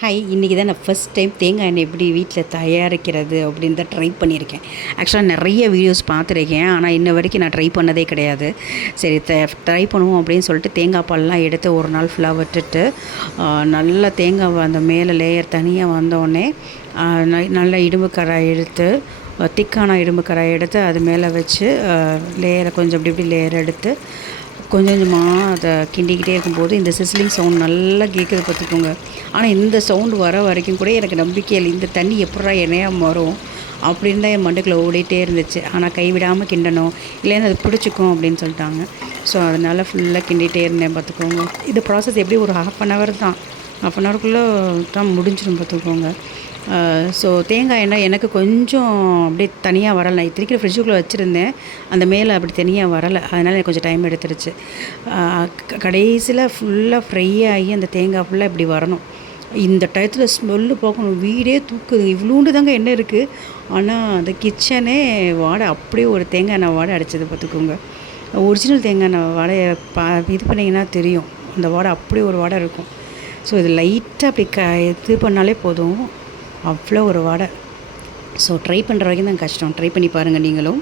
Hi, இன்றைக்கி தான் நான் ஃபஸ்ட் டைம் தேங்காய் எண்ணெய் எப்படி வீட்டில் தயாரிக்கிறது அப்படின்னு தான் ட்ரை பண்ணியிருக்கேன். ஆக்சுவலாக நிறைய வீடியோஸ் பார்த்துருக்கேன். ஆனால் இன்ன வரைக்கும் நான் ட்ரை பண்ணதே கிடையாது. சரி ட்ரை பண்ணுவோம் அப்படின்னு சொல்லிட்டு தேங்காய் பால்லாம் எடுத்து ஒரு நாள் ஃபுல்லாக விட்டுட்டு நல்லா தேங்காய் அந்த மேலே லேயர் தனியாக வந்தோடனே நல்ல இடும்பு கடாய் எடுத்து திக்கான இடும்பு கடாய் எடுத்து அது மேலே வச்சு லேயரை கொஞ்சம் இப்படி லேயர் எடுத்து கொஞ்சம் கொஞ்சமாக அதை கிண்டிக்கிட்டே இருக்கும்போது இந்த சிஸ்லிங் சவுண்ட் நல்லா கேட்குது பார்த்துக்கோங்க. ஆனால் இந்த சவுண்டு வர வரைக்கும் கூட எனக்கு நம்பிக்கை இல்லை. இந்த தண்ணி எப்படா எண்ணெயாக வரும் அப்படின்னு தான் என் மண்டைக்குள்ளே ஓடிட்டே இருந்துச்சு. ஆனால் கைவிடாமல் கிண்டணும், இல்லைன்னா அது பிடிச்சிக்கும் அப்படின்னு சொல்லிட்டாங்க. ஸோ அதனால் ஃபுல்லாக கிண்டிகிட்டே இருந்தேன் பார்த்துக்கோங்க. இது ப்ராசஸ் எப்படி ஒரு ½ தான், ½ தான் முடிஞ்சிடும் பார்த்துக்கோங்க. ஸோ தேங்காய் எண்ணெய் எனக்கு கொஞ்சம் அப்படியே தனியாக வரலை. நான் இத்தனைக்கும் ஃப்ரிட்ஜுக்குள்ளே வச்சுருந்தேன், அந்த மேலே அப்படி தனியாக வரலை. அதனால் எனக்கு கொஞ்சம் டைம் எடுத்துருச்சு. கடைசியில் ஃபுல்லாக ஃப்ரை ஆகி அந்த தேங்காய் ஃபுல்லாக இப்படி வரணும். இந்த டயத்தில் ஸ்மெல்லு பார்க்கணும், வீடே தூக்குது. இவ்வளோண்டு தாங்க எண்ணெய் இருக்குது, ஆனால் அந்த கிச்சனே வாடை அப்படியே ஒரு தேங்காய் எண்ணெய் வாடை அடிச்சது பார்த்துக்கோங்க. ஒரிஜினல் தேங்காய் எண்ணெய் வாடையை இது பண்ணிங்கன்னா தெரியும், அந்த வாடை அப்படியே ஒரு வாடை இருக்கும். ஸோ இது லைட்டாக அப்படி இது பண்ணாலே போதும், அவ்வளோ ஒரு வாடை. ஸோ ட்ரை பண்ணுற வரைக்கும் தான் கஷ்டம். ட்ரை பண்ணி பாருங்கள் நீங்களும்.